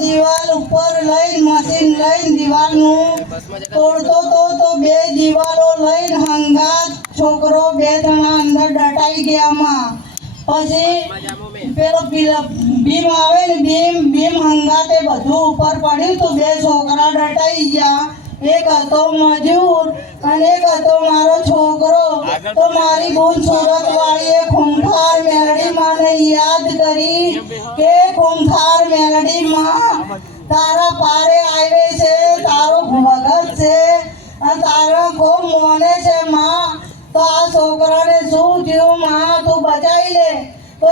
દિવાલ ઉપર લઈને મશીન લઈને દિવાલનું તોડતો તો બે દિવાલો લઈને હંગાત છોકરો બે જણા અંદર દટાઈ ગયામાં પછી પેલો ભીમ આવે ને ભીમ હંગાતે બધું ઉપર પડ્યું તો બે છોકરા દટાઈ ગયા એક હતો મજૂર અને એક હતો મારો છોકરો તો મારી બૂન સુરત વાળીએ ખૂંખાર મેલડી માને યાદ કરી કે ખૂંખાર મેલડી માં તારા પારે આવે છે તારો ભગત છે અને તારા ખૂબ મોને છે માં તો આ છોકરાને શું થયું માં તું બચાવી લે તો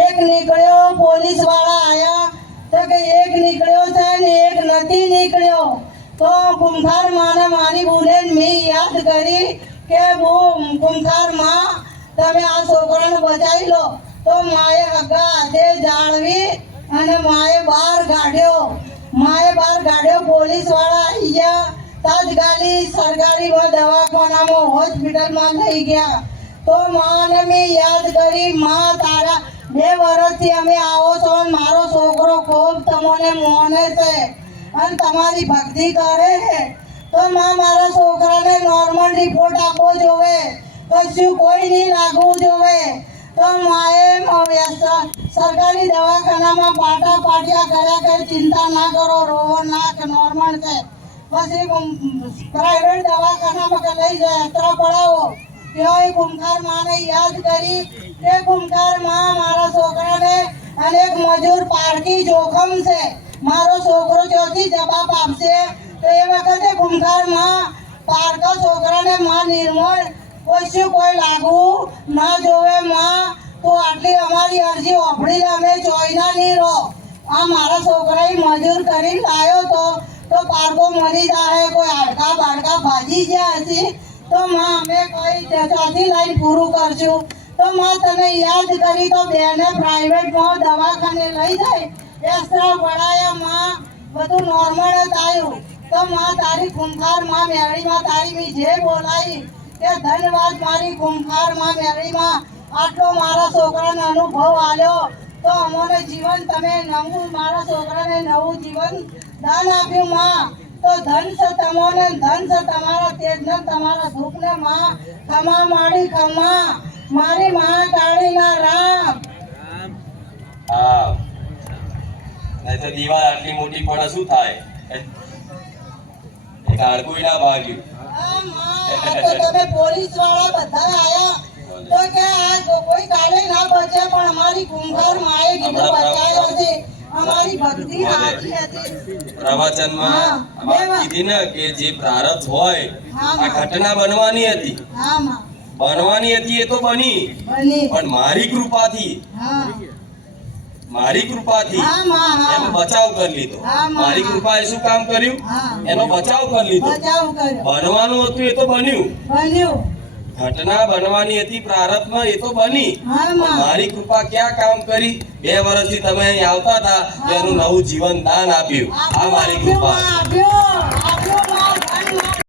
એક નીકળ્યો પોલીસ વાળા આયા તો કે એક નીકળ્યો છે ને એક નથી નીકળ્યો તો કુંભાર માને મારી બુને મેં યાદ કરી કે કુંભાર માં તમે આ છોકરાને બચાવી લો તો માએ હગા હાથે જાળવી અને માએ બહાર કાઢ્યો પોલીસ વાળા આવી ગયા તાત્કાલિક સરકારી દવાખાનામાં હોસ્પિટલમાં લઈ ગયા તો માને મેં યાદ કરી માં તારા 2 વર્ષથી અમે આવો છો મારો છોકરો ખૂબ તમને મોને છે અને તમારી ભક્તિ કરે છે તો માં મારા છોકરાને નોર્મલ રિપોર્ટ આપવો જોવે કશું કોઈ નહીં લાગવું જોવે તો માએ સરકારી દવાખાનામાં પાટિયા કર્યા કે ચિંતા ના કરો રોવો ના કે નોર્મલ છે પછી પ્રાઇવેટ દવાખાનામાં લઈ જાય યાત્રા પડાવો ત્યાં કુંભાર માને યાદ કરી કે કુંભાર માં મારા છોકરાને અને એક મજૂર પારકી જોખમ છે મારો છોકરો જ્યાંથી જવાબ આપશે તો એ વખતે કુંભાર માં પારકા છોકરાને માં નિર્મળ કોઈ લાગવું ના જોવે માં તો આટલી અમારી અરજી ઓફળી અમે ચોઈના નહીં રહો આ મારા છોકરાએ મજૂર કરીને લાવ્યો તો પારકો મરી જાય કોઈ હાડકા બાડકા ભાજી ગયા હશે તો માં અમે કોઈ ચોથી લાઈન પૂરું કરશું તો માં તને યાદ કરી તો બેને પ્રાઇવેટમાં દવાખાને લઈ જાય એક્સરા પડાયા માં બધું નોર્મલ જ આવ્યું તો માં તારી કુંભાર માં મેળીમાં તારી મેં જે બોલાવી કે ધન્યવાદ મારી કુંભાર માં મેળીમાં આટલો મારા છોકરાને અનુભવ આલ્યો તો અમને જીવન તમે નવું મારા છોકરાને નવું જીવન દાન આપ્યું માં તો ધન છે તમોને ધન છે તમારા તેજને તમારા દુઃખને માં ખમા માડી ખમા મારી માં કાળીના રામ નહીં તો દીવાલ આટલી મોટી પડે શું થાય એક હાડકું ના ભાગ્યું તમે પોલીસ વાળા બધા આયા તો કે આ કોઈ કાલે ના બચે પણ અમારી કુંભાર માએ કીધું બચાવ્યો છે અમારી ભક્તિ સાચી હતી પ્રવચનમાં કીધી ને કે જે પ્રારબ્ધ હોય આ ઘટના બનવાની હતી એ તો બની પણ મારી કૃપાથી એનો બચાવ કરી લીધો મારી કૃપાએ શું કામ કર્યું એનો બચાવ કરી લીધો બનવાનું હતું એ તો બન્યું ઘટના બનવાની હતી પ્રારબ્ધમાં એ તો બની મારી કૃપા ક્યાં કામ કરી 2 વર્ષથી તમે અહીં આવતા હતા એનું નવું જીવન દાન આપ્યું આ મારી કૃપા